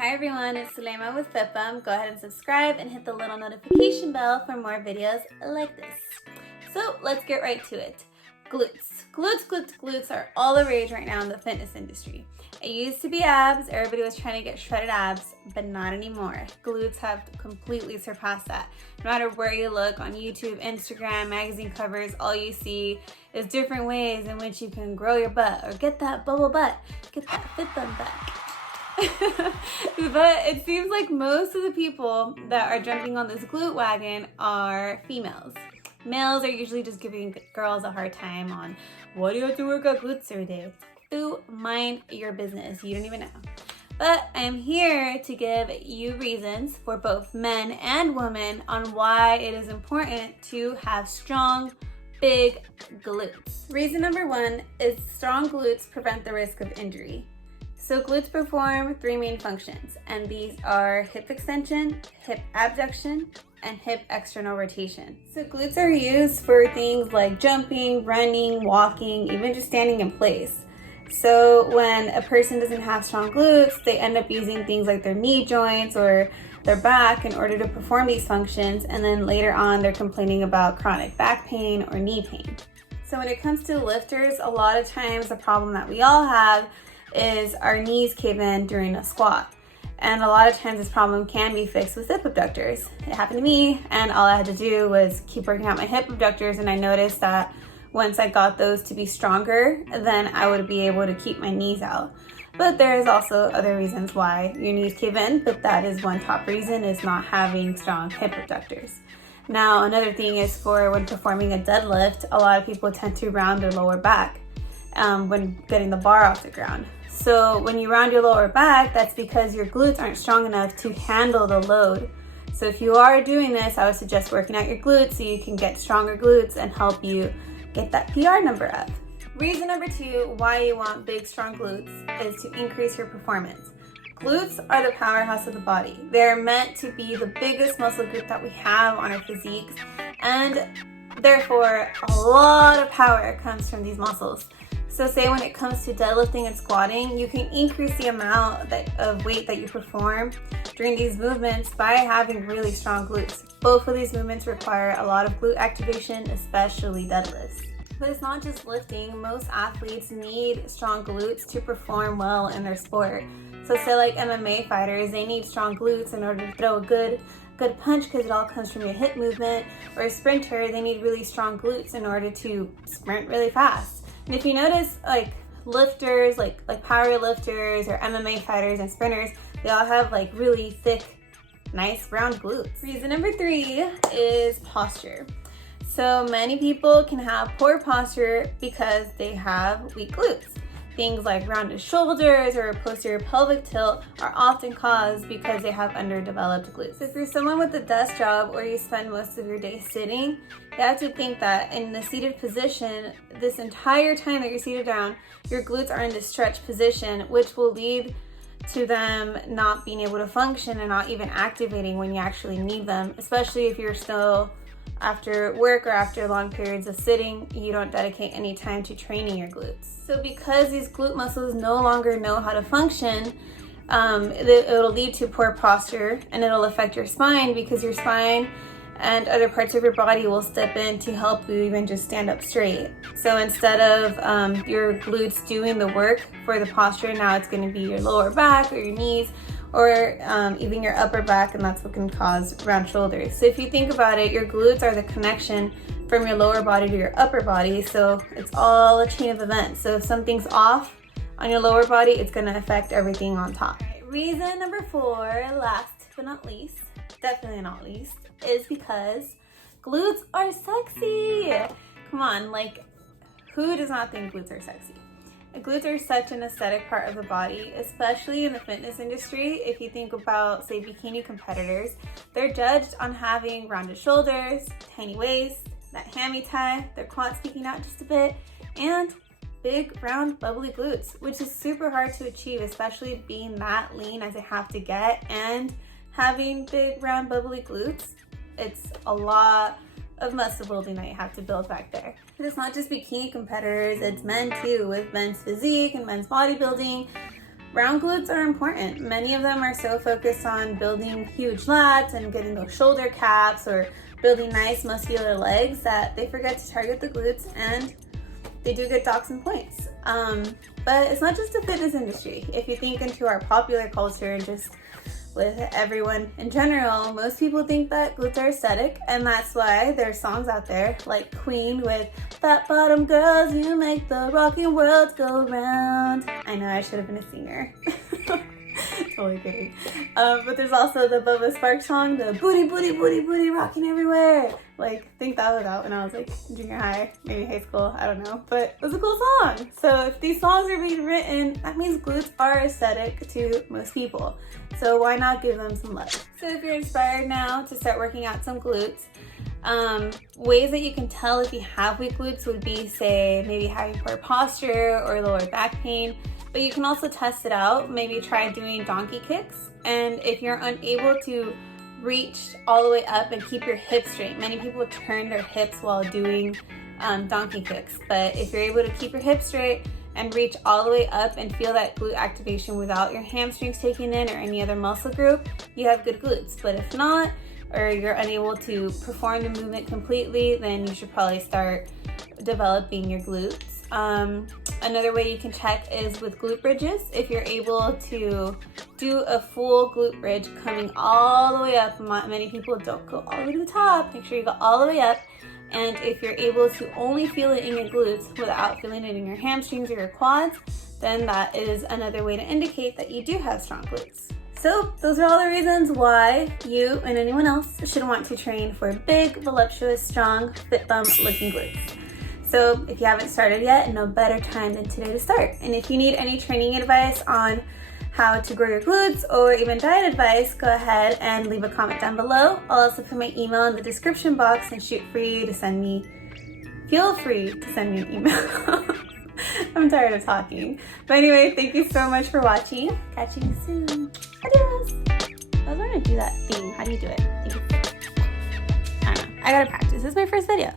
Hi everyone, it's Sulema with FitBum. Go ahead and subscribe and hit the little notification bell for more videos like this. So let's get right to it. Glutes are all the rage right now in the fitness industry. It used to be abs, everybody was trying to get shredded abs, but not anymore. Glutes have completely surpassed that. No matter where you look on YouTube, Instagram, magazine covers, all you see is different ways in which you can grow your butt or get that bubble butt, get that FitBum back. But it seems like most of the people that are jumping on this glute wagon are females. Males are usually just giving girls a hard time on, what do you have to work out glutes every day? So mind your business, you don't even know. But I am here to give you reasons for both men and women on why it is important to have strong, big glutes. Reason number one is strong glutes prevent the risk of injury. So glutes perform three main functions, and these are hip extension, hip abduction, and hip external rotation. So glutes are used for things like jumping, running, walking, even just standing in place. So when a person doesn't have strong glutes, they end up using things like their knee joints or their back in order to perform these functions, and then later on they're complaining about chronic back pain or knee pain. So when it comes to lifters, a lot of times the problem that we all have is our knees cave in during a squat. And a lot of times this problem can be fixed with hip abductors. It happened to me, and all I had to do was keep working out my hip abductors, and I noticed that once I got those to be stronger, then I would be able to keep my knees out. But there's also other reasons why your knees cave in, but that is one top reason, is not having strong hip abductors. Now, another thing is for when performing a deadlift, a lot of people tend to round their lower back when getting the bar off the ground. So when you round your lower back, that's because your glutes aren't strong enough to handle the load. So if you are doing this, I would suggest working out your glutes so you can get stronger glutes and help you get that PR number up. Reason number two why you want big, strong glutes is to increase your performance. Glutes are the powerhouse of the body. They're meant to be the biggest muscle group that we have on our physiques, and therefore a lot of power comes from these muscles. So say when it comes to deadlifting and squatting, you can increase the amount of weight that you perform during these movements by having really strong glutes. Both of these movements require a lot of glute activation, especially deadlifts. But it's not just lifting. Most athletes need strong glutes to perform well in their sport. So say like MMA fighters, they need strong glutes in order to throw a good punch because it all comes from your hip movement. Or a sprinter, they need really strong glutes in order to sprint really fast. And if you notice, like lifters, like power lifters or MMA fighters and sprinters, they all have like really thick, nice round glutes. Reason number three is posture. So many people can have poor posture because they have weak glutes. Things like rounded shoulders or a posterior pelvic tilt are often caused because they have underdeveloped glutes. So if you're someone with a desk job or you spend most of your day sitting, you have to think that in the seated position, this entire time that you're seated down, your glutes are in this stretch position, which will lead to them not being able to function and not even activating when you actually need them, especially if you're still after work or after long periods of sitting, you don't dedicate any time to training your glutes. So because these glute muscles no longer know how to function, it'll lead to poor posture, and it'll affect your spine because your spine and other parts of your body will step in to help you even just stand up straight. So instead of your glutes doing the work for the posture, now it's going to be your lower back or your knees or even your upper back, and that's what can cause round shoulders. So if you think about it, your glutes are the connection from your lower body to your upper body, so it's all a chain of events. So if something's off on your lower body, it's going to affect everything on top. Reason number four, last but not least, definitely not least, is because glutes are sexy. Come on, like who does not think glutes are sexy? Glutes are such an aesthetic part of the body, especially in the fitness industry. If you think about, say, bikini competitors, they're judged on having rounded shoulders, tiny waist, that hammy tie, their quads sticking out just a bit, and big, round, bubbly glutes, which is super hard to achieve, especially being that lean as I have to get and having big, round, bubbly glutes. It's a lot of muscle building that you have to build back there. And it's not just bikini competitors, it's men too, with men's physique and men's bodybuilding. Round glutes are important. Many of them are so focused on building huge lats and getting those shoulder caps or building nice muscular legs that they forget to target the glutes, and they do get docks and points. But it's not just the fitness industry. If you think into our popular culture and just with everyone in general, most people think that glutes are aesthetic, and that's why there's songs out there like Queen with "Fat Bottom Girls, you make the rocking world go round." I know I should have been a singer. Totally kidding. But there's also the Bubba Sparks song, the "Booty, booty, booty, booty, rocking everywhere." Like, I think that was out when I was like junior high, maybe high school, I don't know. But it was a cool song. So if these songs are being written, that means glutes are aesthetic to most people. So why not give them some love? So if you're inspired now to start working out some glutes, ways that you can tell if you have weak glutes would be, say, maybe having poor posture or lower back pain. But you can also test it out. Maybe try doing donkey kicks. And if you're unable to reach all the way up and keep your hips straight, many people turn their hips while doing donkey kicks. But if you're able to keep your hips straight and reach all the way up and feel that glute activation without your hamstrings taking in or any other muscle group, you have good glutes. But if not, or you're unable to perform the movement completely, then you should probably start developing your glutes. Another way you can check is with glute bridges. If you're able to do a full glute bridge coming all the way up, many people don't go all the way to the top, make sure you go all the way up. And if you're able to only feel it in your glutes without feeling it in your hamstrings or your quads, then that is another way to indicate that you do have strong glutes. So those are all the reasons why you and anyone else should want to train for big, voluptuous, strong, fit bum looking glutes. So if you haven't started yet, no better time than today to start. And if you need any training advice on how to grow your glutes or even diet advice, go ahead and leave a comment down below. I'll also put my email in the description box and feel free to send me an email. I'm tired of talking. But anyway, thank you so much for watching. Catch you soon. Adios. I was learning to do that thing. How do you do it? I don't know. I gotta practice. This is my first video.